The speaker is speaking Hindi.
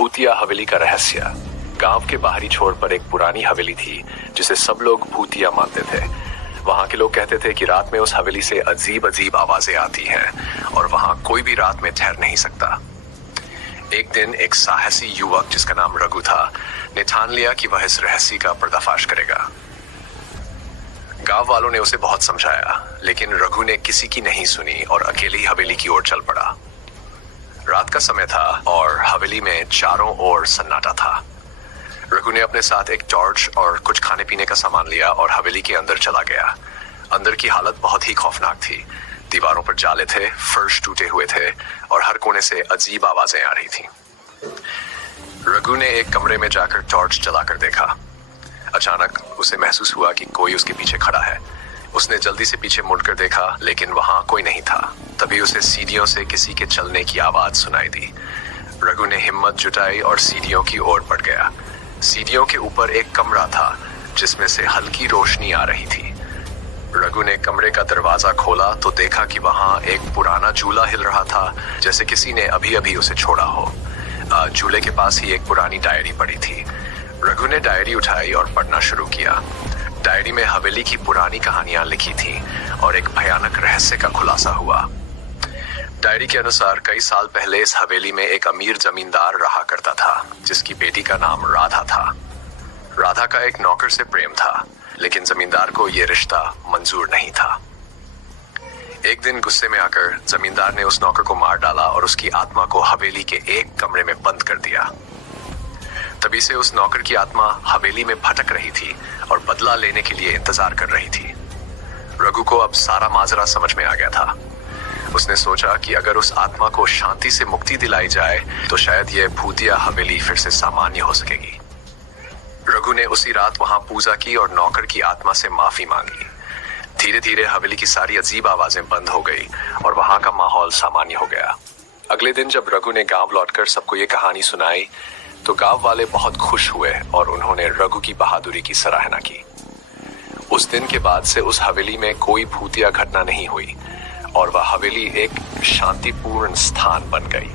भूतिया हवेली का रहस्य। गांव के बाहरी छोर पर एक पुरानी हवेली थी जिसे सब लोग भूतिया मानते थे। वहां के लोग कहते थे कि रात में उस हवेली से अजीब अजीब आवाजें आती हैं और वहां कोई भी रात में ठहर नहीं सकता। एक दिन एक साहसी युवक जिसका नाम रघु था ने ठान लिया कि वह इस रहस्य का पर्दाफाश करेगा। गांव वालों ने उसे बहुत समझाया, लेकिन रघु ने किसी की नहीं सुनी और अकेले ही हवेली की ओर चल पड़ा। रात का समय था और हवेली में चारों ओर सन्नाटा था। रघु ने अपने साथ एक टॉर्च और कुछ खाने पीने का सामान लिया और हवेली के अंदर चला गया। अंदर की हालत बहुत ही खौफनाक थी। दीवारों पर जाले थे, फर्श टूटे हुए थे और हर कोने से अजीब आवाजें आ रही थी। रघु ने एक कमरे में जाकर टॉर्च जलाकर देखा। अचानक उसे महसूस हुआ कि कोई उसके पीछे खड़ा है। उसने जल्दी से पीछे मुड़कर देखा, लेकिन वहां कोई नहीं था। तभी उसे सीढ़ियों से किसी के चलने की आवाज सुनाई दी। रघु ने हिम्मत जुटाई और सीढ़ियों की ओर बढ़ गया। सीढ़ियों के ऊपर एक कमरा था जिसमें से हल्की रोशनी आ रही थी। रघु ने कमरे का दरवाजा खोला तो देखा कि वहां एक पुराना झूला हिल रहा था, जैसे किसी ने अभी अभी उसे छोड़ा हो। झूले के पास ही एक पुरानी डायरी पड़ी थी। रघु ने डायरी उठाई और पढ़ना शुरू किया। डायरी में हवेली की पुरानी कहानियां लिखी थी और एक भयानक रहस्य का खुलासा हुआ। डायरी के अनुसार कई साल पहले इस हवेली में एक अमीर जमींदार रहा करता था जिसकी बेटी का नाम राधा था। राधा का एक नौकर से प्रेम था, लेकिन जमींदार को यह रिश्ता मंजूर नहीं था। एक दिन गुस्से में आकर जमींदार ने उस नौकर को मार डाला और उसकी आत्मा को हवेली के एक कमरे में बंद कर दिया। तभी से उस नौकर की आत्मा हवेली में भटक रही थी और बदला लेने के लिए इंतजार कर रही थी। रघु को अब सारा माजरा समझ में आ गया था। उसने सोचा कि अगर उस आत्मा को शांति से मुक्ति दिलाई जाए तो शायद यह भूतिया हवेली फिर से सामान्य हो सकेगी। रघु ने उसी रात वहां पूजा की और नौकर की आत्मा से माफी मांगी। धीरे धीरे हवेली की सारी अजीब आवाजें बंद हो गई और वहां का माहौल सामान्य हो गया। अगले दिन जब रघु ने गांव लौटकर सबको ये कहानी सुनाई तो गांव वाले बहुत खुश हुए और उन्होंने रघु की बहादुरी की सराहना की। उस दिन के बाद से उस हवेली में कोई भूतिया घटना नहीं हुई और वह हवेली एक शांतिपूर्ण स्थान बन गई।